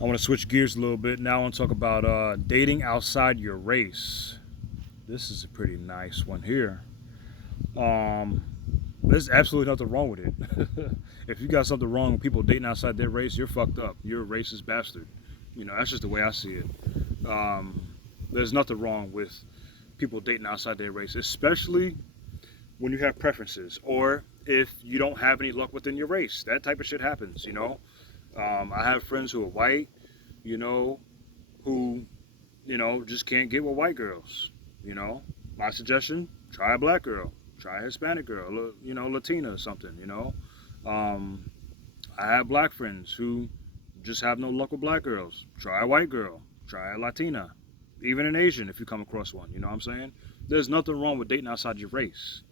I want to switch gears a little bit. Now I want to talk about dating outside your race. This is a pretty nice one here. Um, there's absolutely nothing wrong with it. If you got something wrong with people dating outside their race, you're fucked up. You're a racist bastard. That's just the way I see it. There's nothing wrong with people dating outside their race, especially when you have preferences or if you don't have any luck within your race. That type of shit happens. I have friends who are white, you know, who, just can't get with white girls. You know, my suggestion, try a black girl, try a Hispanic girl, Latina or something. Um, I have black friends who just have no luck with black girls. Try a white girl, try a Latina, even an Asian if you come across one. You know what I'm saying? There's nothing wrong with dating outside your race.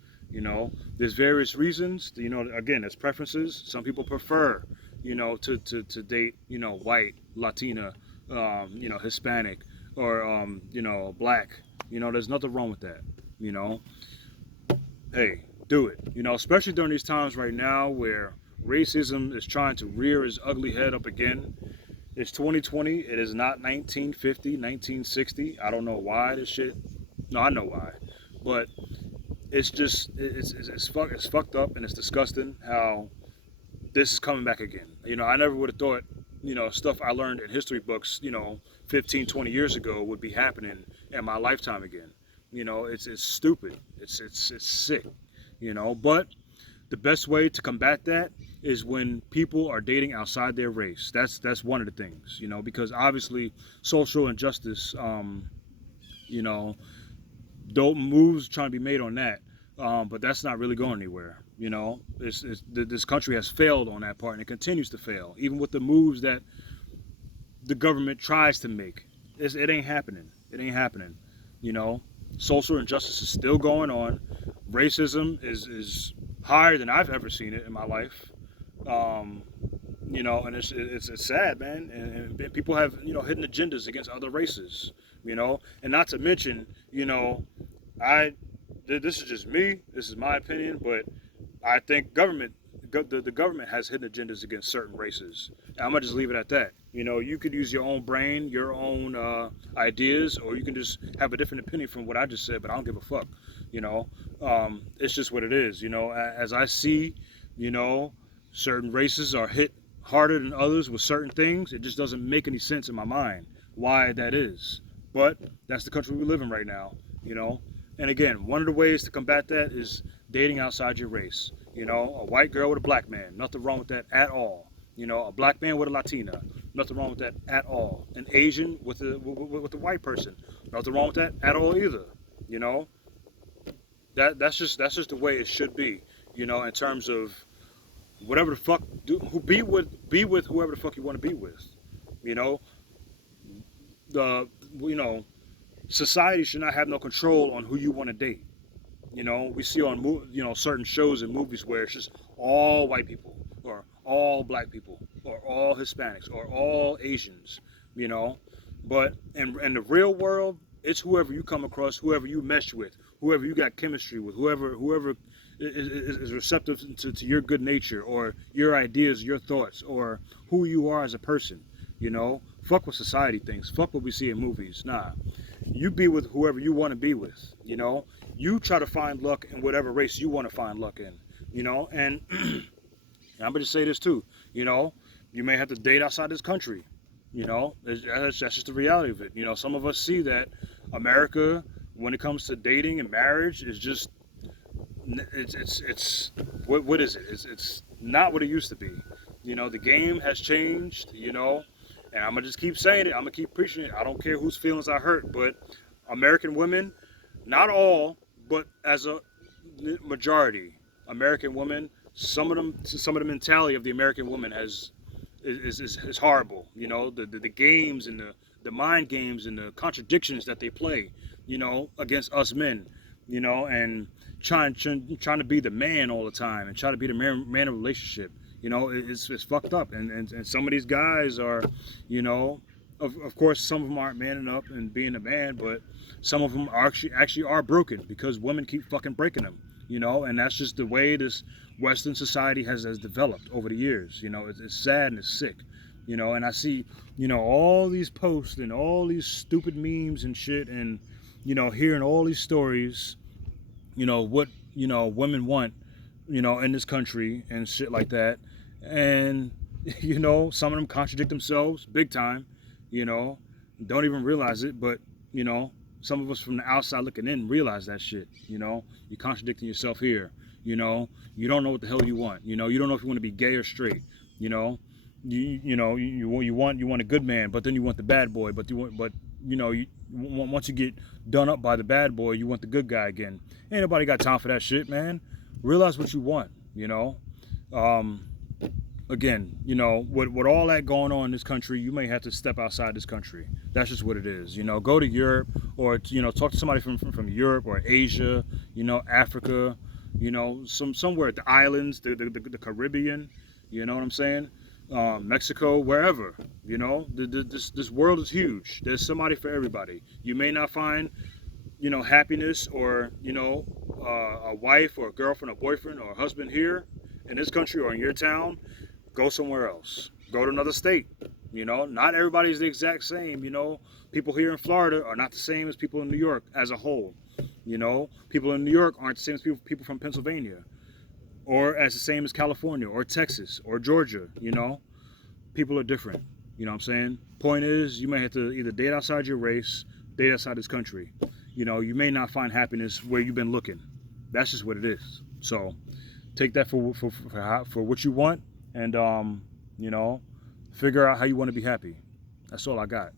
There's various reasons. Again, there's preferences. Some people prefer, to date, white, Latina, Hispanic, or, black. There's nothing wrong with that. You know, hey, do it. Especially during these times right now where racism is trying to rear its ugly head up again. It's 2020. It is not 1950, 1960. I don't know why this shit. No, I know why, but it's just it's fucked up and it's disgusting how this is coming back again. I never would have thought stuff I learned in history books 15, 20 years ago would be happening in my lifetime again. It's stupid. It's sick. But the best way to combat that is when people are dating outside their race. That's one of the things. Because obviously social injustice. You know, Dope moves trying to be made on that, but that's not really going anywhere. This country has failed on that part, and it continues to fail, even with the moves that the government tries to make. It ain't happening. It ain't happening. You know, Social injustice is still going on. Racism is higher than I've ever seen it in my life. Um, and it's sad, man. And people have hidden agendas against other races. And not to mention, I this is just me. This is my opinion, but I think the government has hidden agendas against certain races. And I'm gonna just leave it at that. You could use your own brain, your own ideas, or you can just have a different opinion from what I just said. But I don't give a fuck. It's just what it is. As I see, you know, certain races are hit harder than others with certain things. It just doesn't make any sense in my mind why that is. But that's the country we live in right now. You know, and again, one of the ways to combat that is dating outside your race. A white girl with a black man, nothing wrong with that at all. A black man with a Latina, nothing wrong with that at all. An Asian with a white person, nothing wrong with that at all either. You know, that's just the way it should be. In terms of whatever the fuck, who be with whoever the fuck you want to be with. You know, the society should not have no control on who you want to date. We see on certain shows and movies where it's just all white people or all black people or all Hispanics or all Asians. You know, but in the real world, it's whoever you come across, whoever you mesh with, whoever you got chemistry with, whoever is receptive to your good nature or your ideas, your thoughts, or who you are as a person. Fuck what society thinks. Fuck what we see in movies. Nah, you be with whoever you want to be with. You try to find luck in whatever race you want to find luck in. And I'm gonna just say this too. You may have to date outside this country. That's just the reality of it. Some of us see that America, when it comes to dating and marriage, is just it's what is it? It's not what it used to be. The game has changed. And I'm gonna just keep saying it. I'm gonna keep preaching it. I don't care whose feelings I hurt, but American women, not all, but as a majority, American women, some of the mentality of the American woman is horrible. The games and the mind games and the contradictions that they play, against us men, and trying to be the man all the time and try to be the man of a relationship. It's fucked up, and some of these guys are, of course, some of them aren't manning up and being a man, but some of them are actually are broken because women keep fucking breaking them. And that's just the way this Western society has developed over the years. It's sad and it's sick. you know, and I see, you know, all these posts and all these stupid memes and shit, and, you know, hearing all these stories, you know, what, you know, women want, you know, in this country and shit like that. And, you know, some of them contradict themselves big time, you know, don't even realize it. But, you know, some of us from the outside looking in realize that shit, you know, you're contradicting yourself here, you know, you don't know what the hell you want, you know, you don't know if you want to be gay or straight, you know, you want a good man, but then you want the bad boy, but you know, once you get done up by the bad boy, you want the good guy again. Ain't nobody got time for that shit, man. Realize what you want, you know. Again, you know, with all that going on in this country, you may have to step outside this country. That's just what it is. You know, go to Europe, or, you know, talk to somebody from Europe or Asia, you know, Africa, you know, somewhere, the islands, the Caribbean, you know what I'm saying? Mexico, wherever, you know, this world is huge. There's somebody for everybody. You may not find, you know, happiness, or, you know, a wife or a girlfriend or boyfriend or a husband here in this country or in your town. Go somewhere else. Go to another state. You know, not everybody's the exact same. You know, people here in Florida are not the same as people in New York as a whole. You know, people in New York aren't the same as people from Pennsylvania, or as the same as California or Texas or Georgia. You know, people are different. You know what I'm saying? Point is, you may have to either date outside your race, date outside this country. You know, you may not find happiness where you've been looking. That's just what it is. So take that for what you want, and you know, figure out how you want to be happy. That's all I got.